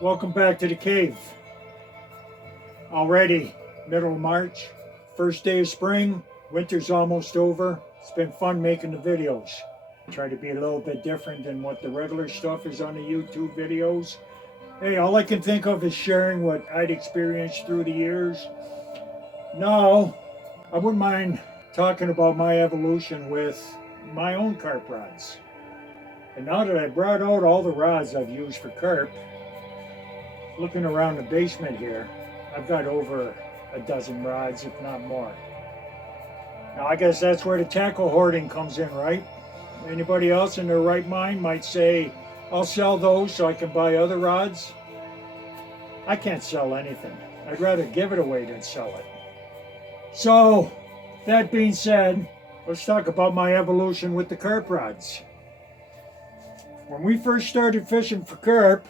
Welcome back to the cave. Already middle of March, first day of spring, winter's almost over. It's been fun making the videos. Try to be a little bit different than what the regular stuff is on the YouTube videos. Hey, all I can think of is sharing what I'd experienced through the years. Now, I wouldn't mind talking about my evolution with my own carp rods. And now that I brought out all the rods I've used for carp, looking around the basement here, I've got over a dozen rods, if not more. Now, I guess that's where the tackle hoarding comes in, right? Anybody else in their right mind might say, I'll sell those so I can buy other rods. I can't sell anything. I'd rather give it away than sell it. So, that being said, let's talk about my evolution with the carp rods. When we first started fishing for carp,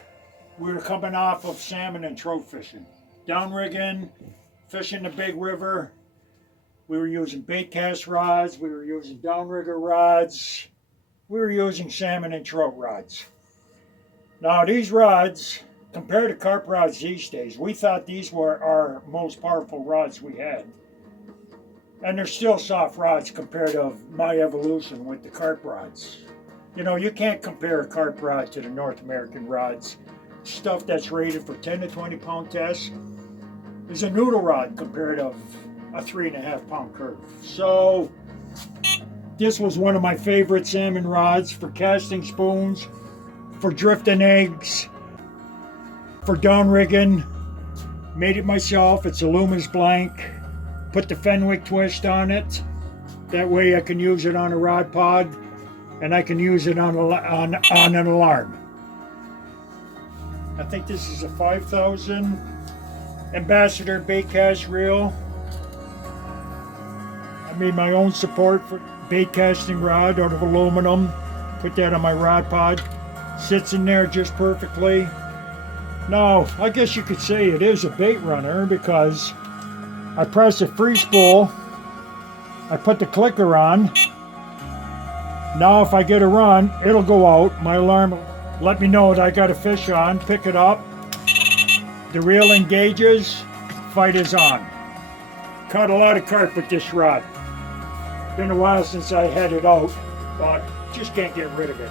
we were coming off of salmon and trout fishing. Downrigging, fishing the big river. We were using bait cast rods, we were using downrigger rods, we were using salmon and trout rods. Now these rods, compared to carp rods these days, we thought these were our most powerful rods we had. And they're still soft rods compared to my evolution with the carp rods. You know, you can't compare a carp rod to the North American rods. Stuff that's rated for 10 to 20 pound tests is a noodle rod compared to a 3.5 pound curve. So this was one of my favorite salmon rods for casting spoons, for drifting eggs, for downrigging. Made it myself. It's a Lumens blank. Put the Fenwick twist on it. That way I can use it on a rod pod and I can use it on an alarm. I think this is a 5,000 Ambassador bait cast reel. I made my own support for bait casting rod out of aluminum. Put that on my rod pod. Sits in there just perfectly. Now, I guess you could say it is a bait runner because I press a free spool. I put the clicker on. Now if I get a run, it'll go out. My alarm will let me know that I got a fish on, pick it up. The reel engages, fight is on. Caught a lot of carp with this rod. Been a while since I had it out, but just can't get rid of it.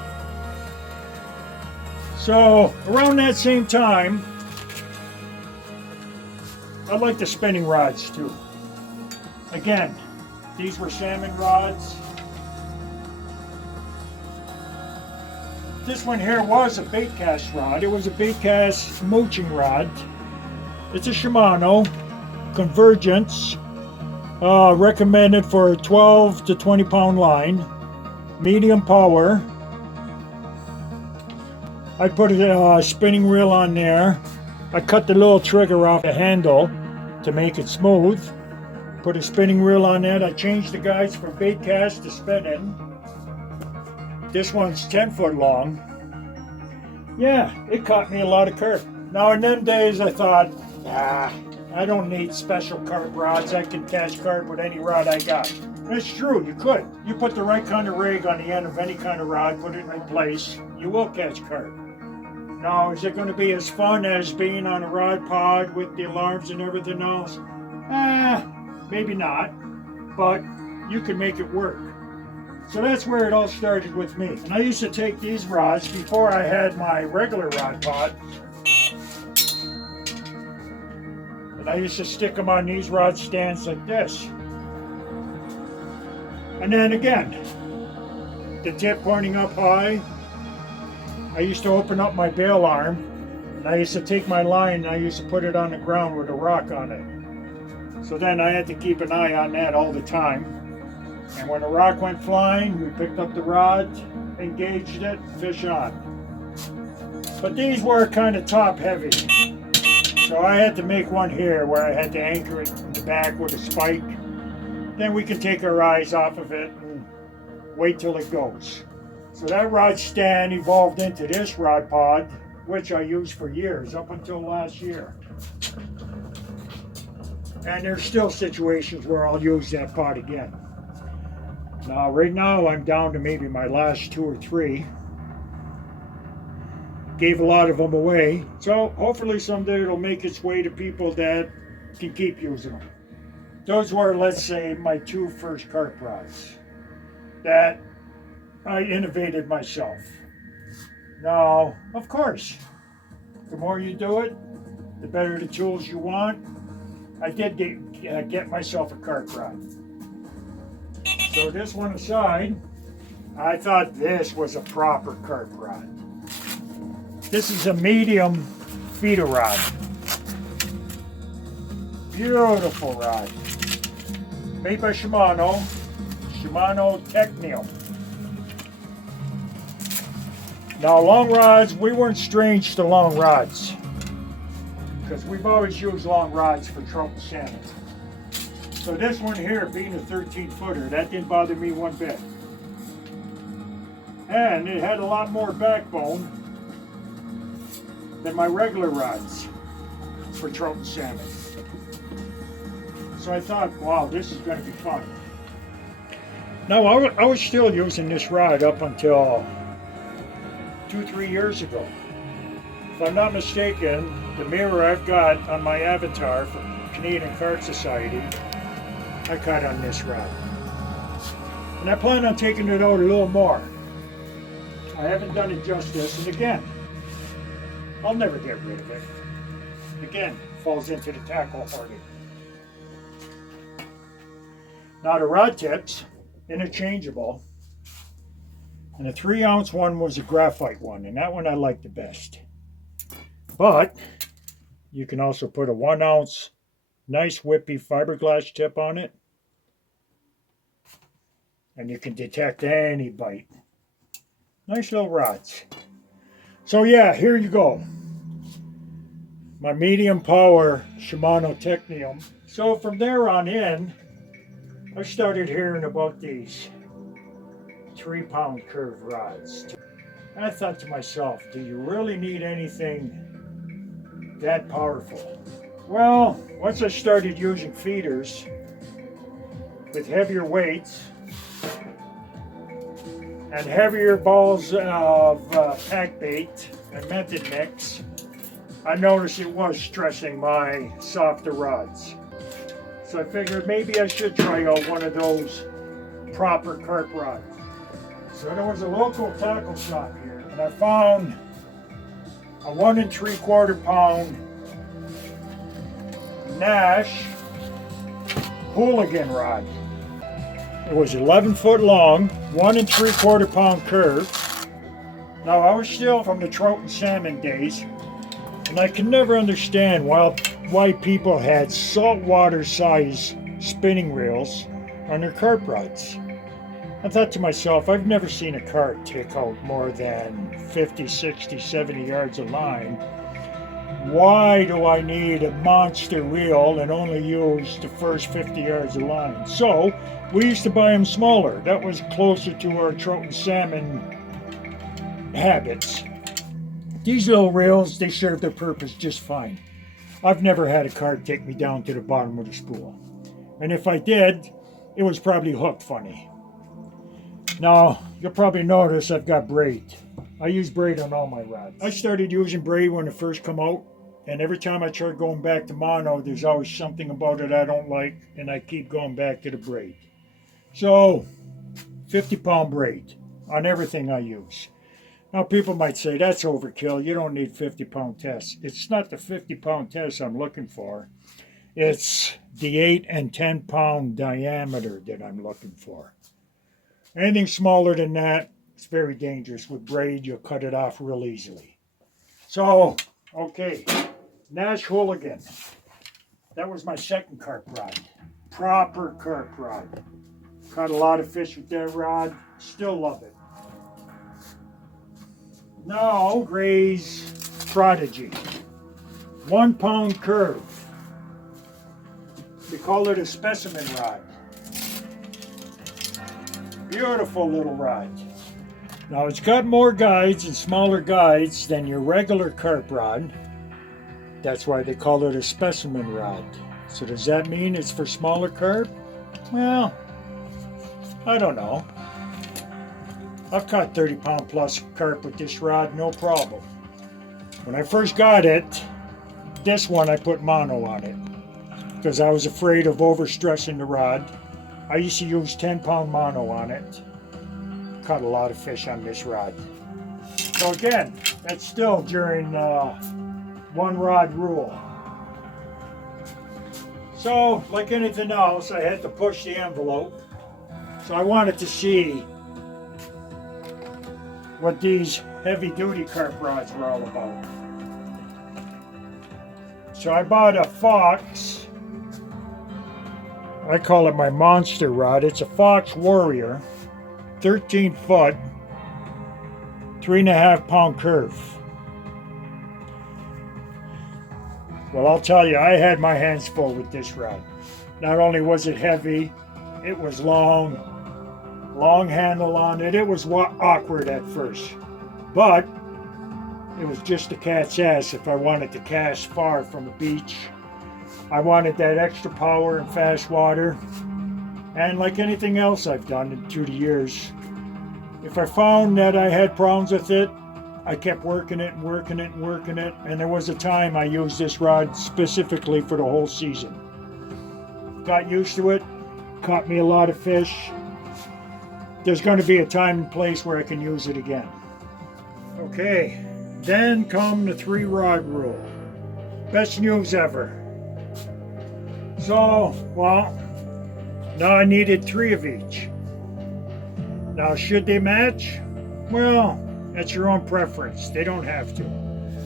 So around that same time, I like the spinning rods too. Again, these were salmon rods. This one here was a bait cast rod. It was a bait cast mooching rod. It's a Shimano Convergence, recommended for a 12 to 20 pound line, medium power. I put a spinning reel on there. I cut the little trigger off the handle to make it smooth. Put a spinning reel on that. I changed the guides from bait cast to spinning. This one's 10 foot long. Yeah, it caught me a lot of carp. Now in them days I thought, I don't need special carp rods. I can catch carp with any rod I got. And it's true, you could. You put the right kind of rig on the end of any kind of rod, put it in place, you will catch carp. Now, is it going to be as fun as being on a rod pod with the alarms and everything else? Maybe not, but you can make it work. So that's where it all started with me. And I used to take these rods before I had my regular rod pod. And I used to stick them on these rod stands like this. And then again, the tip pointing up high. I used to open up my bail arm. And I used to take my line and I used to put it on the ground with a rock on it. So then I had to keep an eye on that all the time. And when the rock went flying, we picked up the rod, engaged it, fish on. But these were kind of top heavy. So I had to make one here where I had to anchor it in the back with a spike. Then we can take our eyes off of it and wait till it goes. So that rod stand evolved into this rod pod. which I used for years, up until last year. And there's still situations where I'll use that pot again. Now, right now, I'm down to maybe my last 2 or 3. Gave a lot of them away. So hopefully someday it'll make its way to people that can keep using them. Those were, let's say, my 2 first carp rods that I innovated myself. Now, of course, the more you do it, the better the tools you want. I did get myself a carp rod. So this one aside, I thought this was a proper carp rod. This is a medium feeder rod. Beautiful rod. Made by Shimano Technium. Now long rods, we weren't strange to long rods, because we've always used long rods for trout and salmon. So this one here, being a 13-footer, that didn't bother me one bit. And it had a lot more backbone than my regular rods for trout and salmon. So I thought, wow, this is going to be fun. Now, I was still using this rod up until 2-3 years ago. If I'm not mistaken, the mirror I've got on my avatar for Canadian Carp Society, I caught on this rod. And I plan on taking it out a little more. I haven't done it justice, and again, I'll never get rid of it. Again, falls into the tackle hoarding. Now the rod tips, interchangeable. And the 3-ounce one was a graphite one, and that one I like the best. But you can also put a 1-ounce nice whippy fiberglass tip on it, and you can detect any bite. Nice little rods. So yeah, here you go. My medium power Shimano Technium. So from there on in, I started hearing about these 3-pound curved rods. And I thought to myself, do you really need anything that powerful? Well, once I started using feeders with heavier weights and heavier balls of pack bait and method mix, I noticed it was stressing my softer rods. So I figured maybe I should try out one of those proper carp rods. So there was a local tackle shop here, and I found a 1 3/4 pound Nash hooligan rod. It was 11 foot long, 1 3/4 pound curve. Now I was still from the trout and salmon days, and I could never understand why people had saltwater size spinning reels on their carp rods. I thought to myself, I've never seen a carp take out more than 50, 60, 70 yards of line. Why do I need a monster reel and only use the first 50 yards of line? So we used to buy them smaller. That was closer to our trout and salmon habits. These little reels, they serve their purpose just fine. I've never had a carp take me down to the bottom of the spool. And if I did, it was probably hooked funny. Now, you'll probably notice I've got braid. I use braid on all my rods. I started using braid when it first came out, and every time I try going back to mono, there's always something about it I don't like, and I keep going back to the braid. So, 50-pound braid on everything I use. Now, people might say, that's overkill. You don't need 50-pound tests. It's not the 50-pound test I'm looking for. It's the 8 and 10-pound diameter that I'm looking for. Anything smaller than that, it's very dangerous. With braid, you'll cut it off real easily. So, okay, Nash Hooligan. That was my second carp rod. Proper carp rod. Caught a lot of fish with that rod. Still love it. Now, Gray's Prodigy. 1 pound curve. We call it a specimen rod. Beautiful little rod. Now it's got more guides and smaller guides than your regular carp rod. That's why they call it a specimen rod. So does that mean it's for smaller carp? Well, I don't know. I've caught 30-pound plus carp with this rod, no problem. When I first got it, this one I put mono on it because I was afraid of overstressing the rod. I used to use 10-pound mono on it. Caught a lot of fish on this rod. So again, that's still during one rod rule. So like anything else, I had to push the envelope. So I wanted to see what these heavy-duty carp rods were all about. So I bought a Fox. I call it my monster rod. It's a Fox Warrior, 13 foot, 3.5 pound curve. Well, I'll tell you, I had my hands full with this rod. Not only was it heavy, it was long handle on it. It was awkward at first, but it was just a cat's ass if I wanted to cast far from the beach. I wanted that extra power in fast water. And like anything else I've done through the years, if I found that I had problems with it, I kept working it and working it and working it. And there was a time I used this rod specifically for the whole season. Got used to it, caught me a lot of fish. There's going to be a time and place where I can use it again. Okay, then come the 3-rod rule. Best news ever. So, well, now I needed 3 of each. Now, should they match? Well, that's your own preference. They don't have to.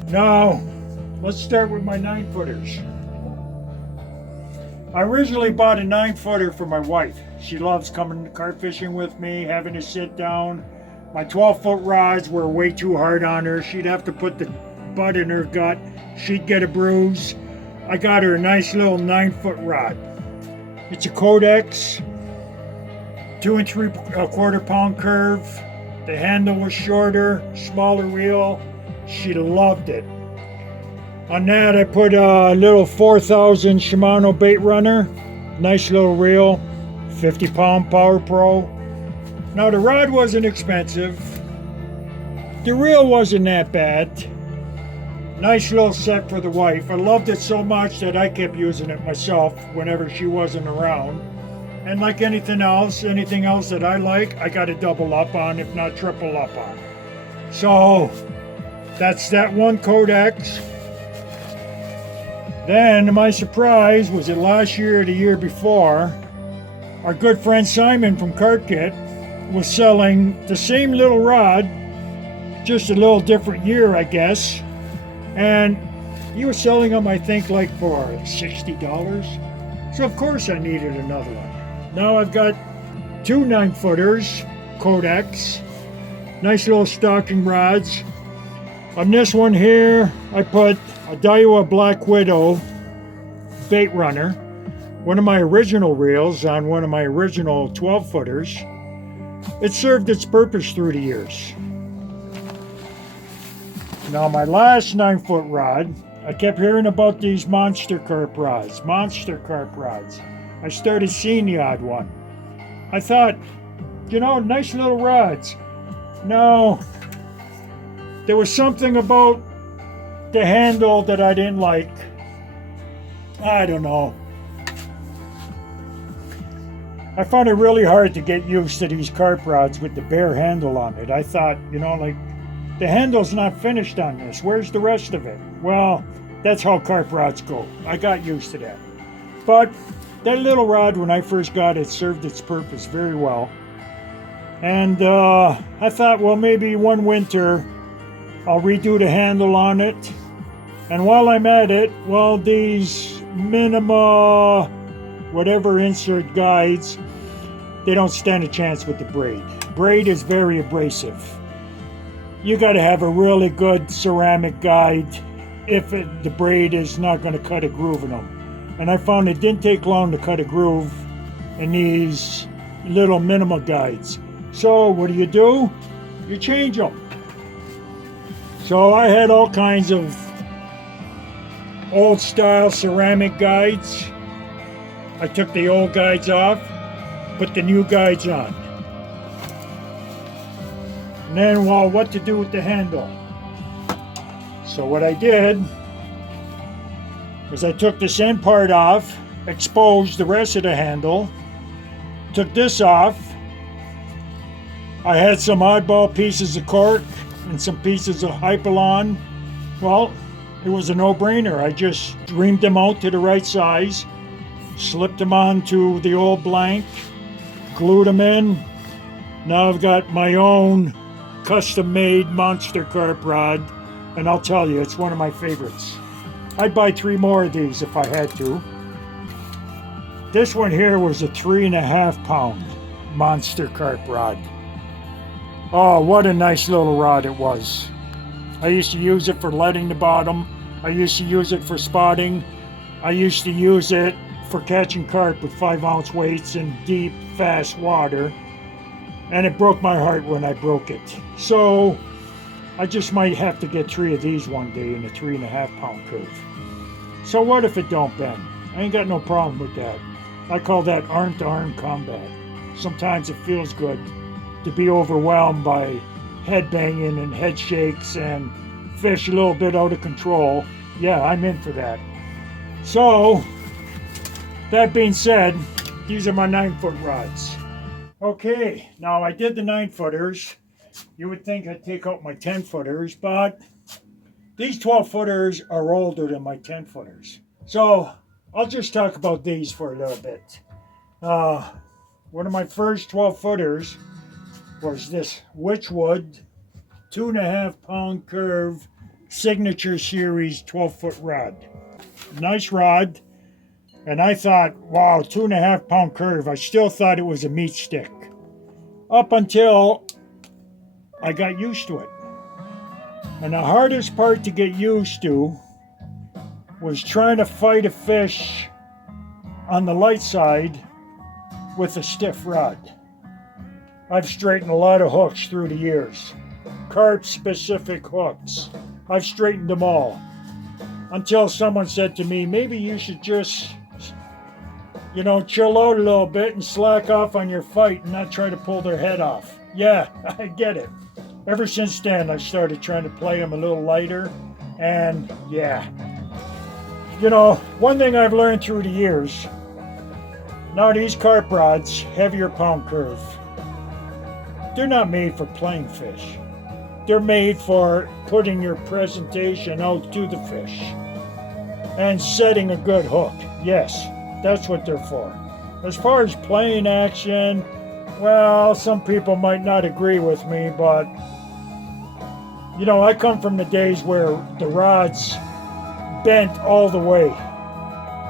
Now, let's start with my 9-footers. I originally bought a 9-footer for my wife. She loves coming carp fishing with me, having to sit down. My 12-foot rods were way too hard on her. She'd have to put the butt in her gut. She'd get a bruise. I got her a nice little 9-foot rod. It's a Codex, 2 3/4 pound curve. The handle was shorter, smaller reel. She loved it. On that, I put a little 4000 Shimano bait runner. Nice little reel, 50-pound Power Pro. Now the rod wasn't expensive. The reel wasn't that bad. Nice little set for the wife. I loved it so much that I kept using it myself whenever she wasn't around. And like anything else that I like, I got to double up on, if not triple up on. So that's that one Codex. Then, to my surprise, was it last year or the year before, our good friend Simon from Carp Kit was selling the same little rod, just a little different year, I guess. And he was selling them, I think, like for $60. So of course I needed another one. Now I've got 2 9-footers, Codex, nice little stocking rods. On this one here, I put a Daiwa Black Widow bait runner, one of my original reels on one of my original 12-footers. It served its purpose through the years. Now my last 9-foot rod, I kept hearing about these monster carp rods. I started seeing the odd one. I thought, nice little rods. No, there was something about the handle that I didn't like. I don't know. I found it really hard to get used to these carp rods with the bare handle on it. I thought, the handle's not finished on this. Where's the rest of it? Well, that's how carp rods go. I got used to that. But that little rod, when I first got it, served its purpose very well. And I thought, well, maybe one winter I'll redo the handle on it. And while I'm at it, well, these Minima, whatever insert guides, they don't stand a chance with the braid. Braid is very abrasive. You got to have a really good ceramic guide if the braid is not going to cut a groove in them. And I found it didn't take long to cut a groove in these little Minima guides. So what do? you change them. So I had all kinds of old style ceramic guides. I took the old guides off, put the new guides on. And then, well, what to do with the handle? So what I did is I took this end part off, exposed the rest of the handle, took this off. I had some oddball pieces of cork and some pieces of Hypalon. Well, it was a no-brainer. I just reamed them out to the right size, slipped them onto the old blank, glued them in. Now I've got my own custom-made monster carp rod, and I'll tell you, it's one of my favorites. I'd buy 3 more of these if I had to. This one here was a 3.5 pound monster carp rod. Oh, what a nice little rod it was. I used to use it for leading the bottom. I used to use it for spotting. I used to use it for catching carp with 5-ounce weights in deep, fast water. And it broke my heart when I broke it. So I just might have to get 3 of these one day in a 3.5 pound curve. So what if it don't bend? I ain't got no problem with that. I call that arm-to-arm combat. Sometimes it feels good to be overwhelmed by head banging and head shakes and fish a little bit out of control. Yeah, I'm in for that. So, that being said, these are my 9-foot rods. Okay, now I did the 9-footers. You would think I'd take out my 10-footers, but these 12-footers are older than my 10-footers. So, I'll just talk about these for a little bit. One of my first 12-footers was this Witchwood 2.5 pound curve Signature Series 12-foot rod. Nice rod. And I thought, wow, 2.5 pound curve. I still thought it was a meat stick. Up until I got used to it. And the hardest part to get used to was trying to fight a fish on the light side with a stiff rod. I've straightened a lot of hooks through the years. Carp specific hooks. I've straightened them all. Until someone said to me, maybe you should just, chill out a little bit and slack off on your fight and not try to pull their head off. Yeah, I get it. Ever since then, I started trying to play them a little lighter. And yeah. One thing I've learned through the years, now these carp rods, heavier pound curve, they're not made for playing fish. They're made for putting your presentation out to the fish and setting a good hook. Yes, that's what they're for. As far as playing action, well, some people might not agree with me, but I come from the days where the rods bent all the way.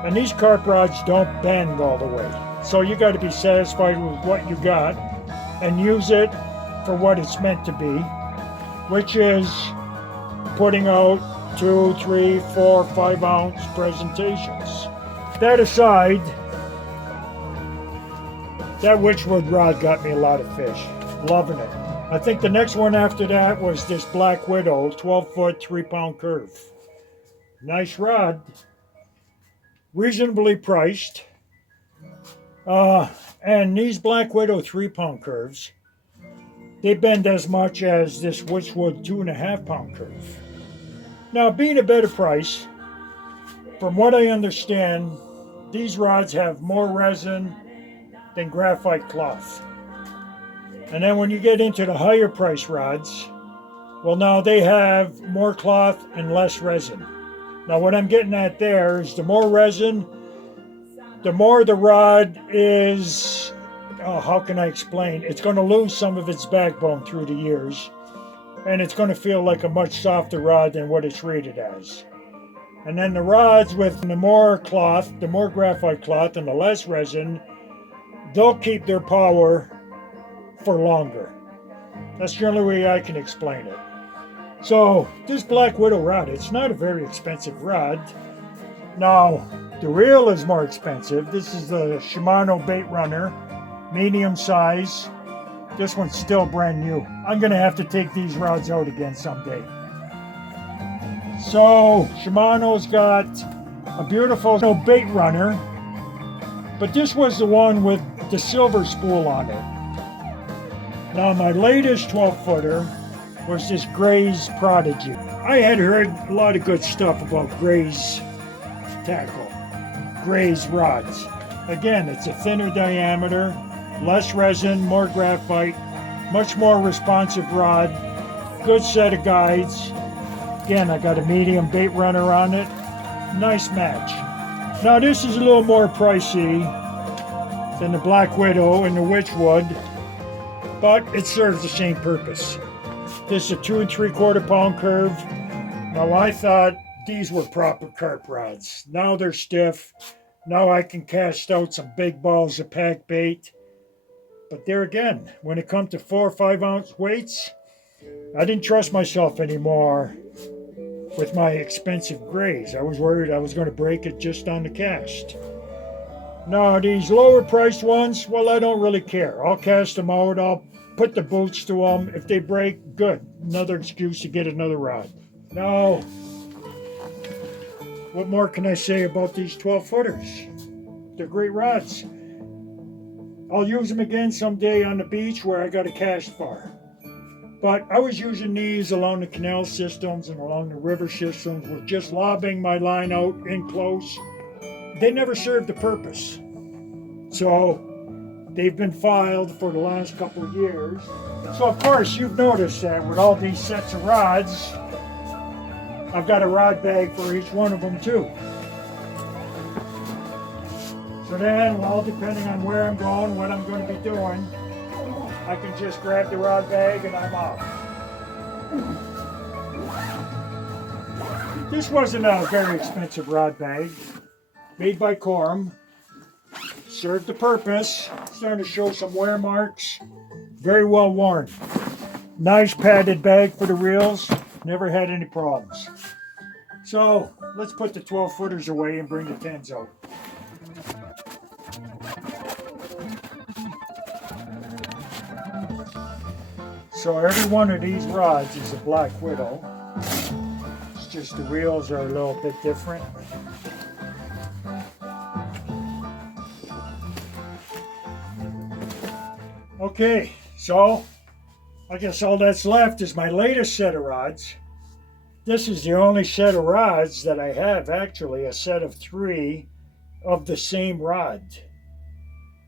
And these carp rods don't bend all the way. So you got to be satisfied with what you got and use it for what it's meant to be, which is putting out 2, 3, 4, 5-ounce presentations. That aside, that Witchwood rod got me a lot of fish. Loving it. I think the next one after that was this Black Widow 12-foot, 3-pound curve. Nice rod. Reasonably priced. And these Black Widow 3-pound curves, they bend as much as this Witchwood 2.5 pound curve. Now, being a better price, from what I understand, these rods have more resin than graphite cloth. And then when you get into the higher price rods, well, now they have more cloth and less resin. Now, what I'm getting at there is the more resin, the more the rod is, how can I explain? It's going to lose some of its backbone through the years, and it's going to feel like a much softer rod than what it's rated as. And then the rods with the more cloth, the more graphite cloth and the less resin, they'll keep their power for longer. That's the only way I can explain it. So this Black Widow rod, it's not a very expensive rod. Now, the reel is more expensive. This is the Shimano Bait Runner, medium size. This one's still brand new. I'm gonna have to take these rods out again someday. So Shimano's got a beautiful bait runner, but this was the one with the silver spool on it. Now my latest 12-footer was this Gray's Prodigy. I had heard a lot of good stuff about Gray's tackle, Gray's rods. Again, it's a thinner diameter, less resin, more graphite, much more responsive rod, good set of guides. Again, I got a medium bait runner on it. Nice match. Now this is a little more pricey than the Black Widow and the Witchwood, but it serves the same purpose. This is a 2 3/4 pound curve. Now I thought these were proper carp rods. Now they're stiff. Now I can cast out some big balls of pack bait. But there again, when it comes to 4 or 5 ounce weights, I didn't trust myself anymore with my expensive Grays. I was worried I was going to break it just on the cast. Now these lower priced ones, well, I don't really care. I'll cast them out. I'll put the boots to them. If they break, good. Another excuse to get another rod. Now, what more can I say about these 12-footers? They're great rods. I'll use them again someday on the beach where I got a cast far. But I was using these along the canal systems and along the river systems with just lobbing my line out in close. They never served a purpose. So they've been filed for the last couple of years. So of course you've noticed that with all these sets of rods, I've got a rod bag for each one of them too. So then, well, depending on where I'm going, what I'm going to be doing, I can just grab the rod bag and I'm off. This wasn't a very expensive rod bag, made by Corum. Served the purpose. Starting to show some wear marks. Very well worn. Nice padded bag for the reels. Never had any problems. So let's put the 12-footers away and bring the 10s out. So every one of these rods is a Black Widow. It's just the reels are a little bit different. Okay, so I guess all that's left is my latest set of rods. This is the only set of rods that I have, actually, a set of 3 of the same rod.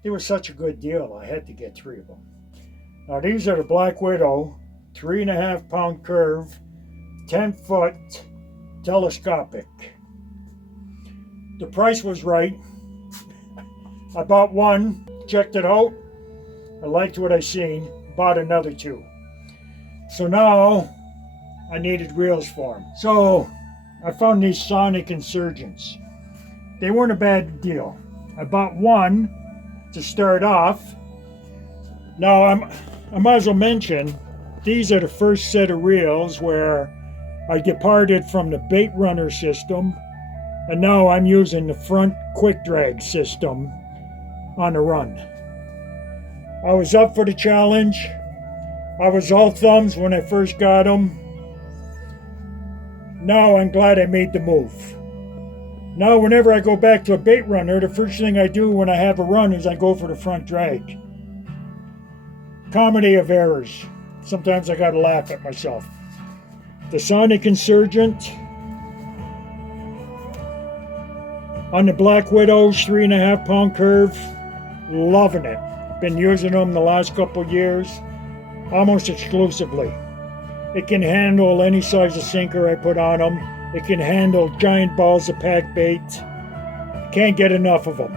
They were such a good deal, I had to get 3 of them. Now these are the Black Widow, 3.5 pound curve, 10-foot telescopic. The price was right. I bought one, checked it out. I liked what I seen, bought another 2. So now I needed reels for them. So I found these Sonic Insurgents. They weren't a bad deal. I bought one to start off. Now I might as well mention, these are the first set of reels where I departed from the bait runner system, and now I'm using the front quick drag system on the run. I was up for the challenge. I was all thumbs when I first got them. Now I'm glad I made the move. Now whenever I go back to a bait runner, the first thing I do when I have a run is I go for the front drag. Comedy of errors. Sometimes I gotta laugh at myself. The Sonic Insurgent on the Black Widow's 3.5 pound curve. Loving it. Been using them the last couple years, almost exclusively. It can handle any size of sinker I put on them. It can handle giant balls of pack bait. Can't get enough of them.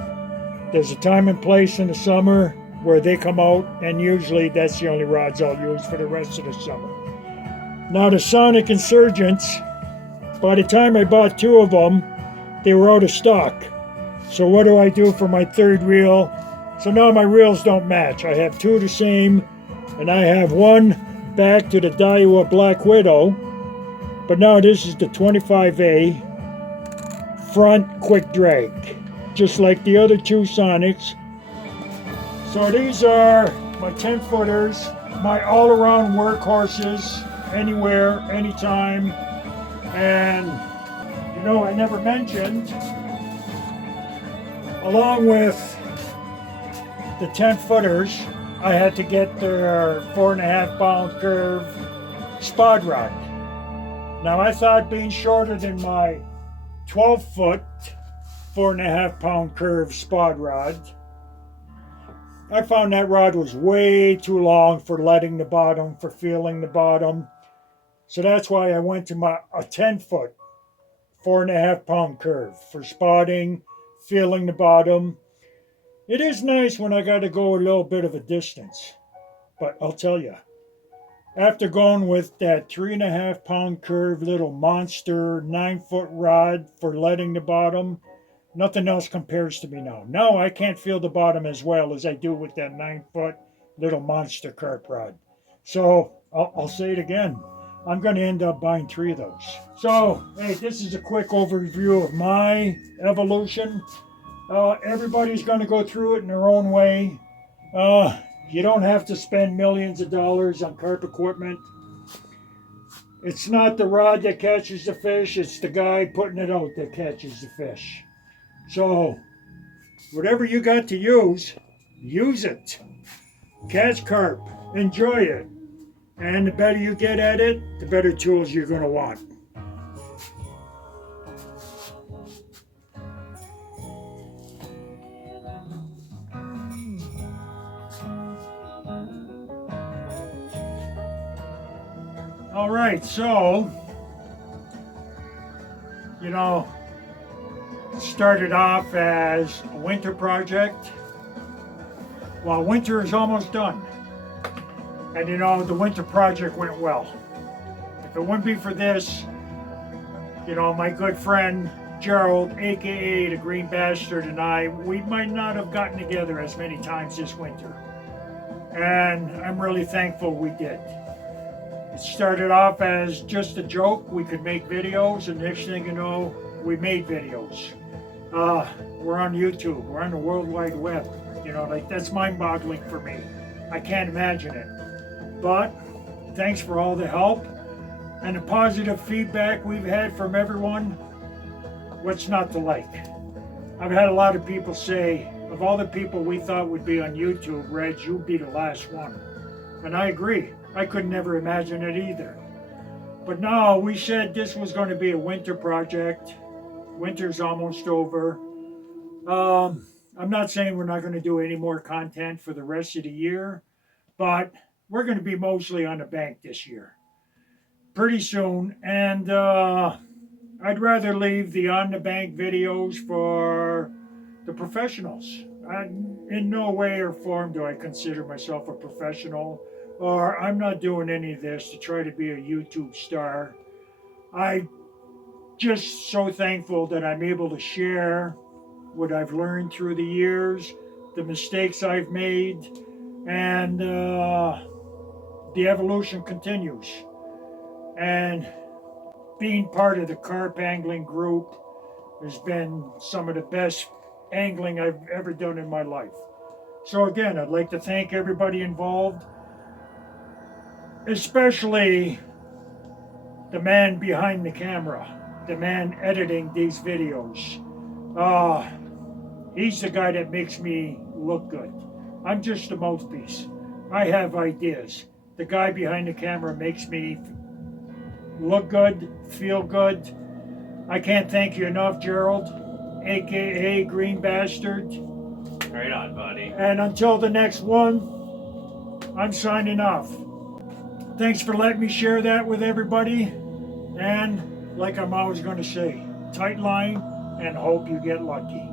There's a time and place in the summer where they come out, and usually that's the only rods I'll use for the rest of the summer. Now the Sonic Insurgents, by the time I bought 2 of them, they were out of stock. So what do I do for my 3rd reel? So now my reels don't match. I have 2 the same, and I have one back to the Daiwa Black Widow, but now this is the 25A front quick drag, just like the other 2 Sonics. So these are my 10 footers, my all-around workhorses, anywhere, anytime. And you know, I never mentioned, along with the 10 footers, I had to get their 4.5 pound curve spod rod. Now I thought being shorter than my 12 foot 4.5 pound curve spod rod, I found that rod was way too long for letting the bottom, for feeling the bottom. So that's why I went to a 10 foot 4.5 pound curve for spotting, feeling the bottom. It is nice when I got to go a little bit of a distance, but I'll tell you, after going with that 3.5 pound curve little monster 9 foot rod for letting the bottom, nothing else compares to me now. Now I can't feel the bottom as well as I do with that 9 foot little monster carp rod. So I'll say it again. I'm going to end up buying 3 of those. So, hey, this is a quick overview of my evolution. Everybody's going to go through it in their own way. You don't have to spend millions of dollars on carp equipment. It's not the rod that catches the fish, it's the guy putting it out that catches the fish. So, whatever you got to use it. Catch carp, enjoy it. And the better you get at it, the better tools you're going to want. All right, so, you know, it started off as a winter project. Well, winter is almost done. And you know, the winter project went well. If it wouldn't be for this, you know, my good friend Gerald, aka the Green Bastard, and I, we might not have gotten together as many times this winter. And I'm really thankful we did. It started off as just a joke. We could make videos, and next thing you know, we made videos. We're on YouTube. We're on the World Wide Web. You know, like, that's mind-boggling for me. I can't imagine it. But thanks for all the help and the positive feedback we've had from everyone. What's not to like? I've had a lot of people say, of all the people we thought would be on YouTube, Reg, you'd be the last one. And I agree. I could never imagine it either. But no, we said this was going to be a winter project. Winter's almost over. I'm not saying we're not going to do any more content for the rest of the year, but we're going to be mostly on the bank this year. Pretty soon. And I'd rather leave the on the bank videos for the professionals. In no way or form do I consider myself a professional, or I'm not doing any of this to try to be a YouTube star. I'm just so thankful that I'm able to share what I've learned through the years, the mistakes I've made, and the evolution continues. And being part of the carp angling group has been some of the best angling I've ever done in my life. So again, I'd like to thank everybody involved, especially the man behind the camera, the man editing these videos. He's the guy that makes me look good. I'm just a mouthpiece. I have ideas. The guy behind the camera makes me look good, feel good. I can't thank you enough, Gerald, aka Green Bastard. Right on, buddy. And until the next one, I'm signing off. Thanks for letting me share that with everybody. And like I'm always going to say, tight line and hope you get lucky.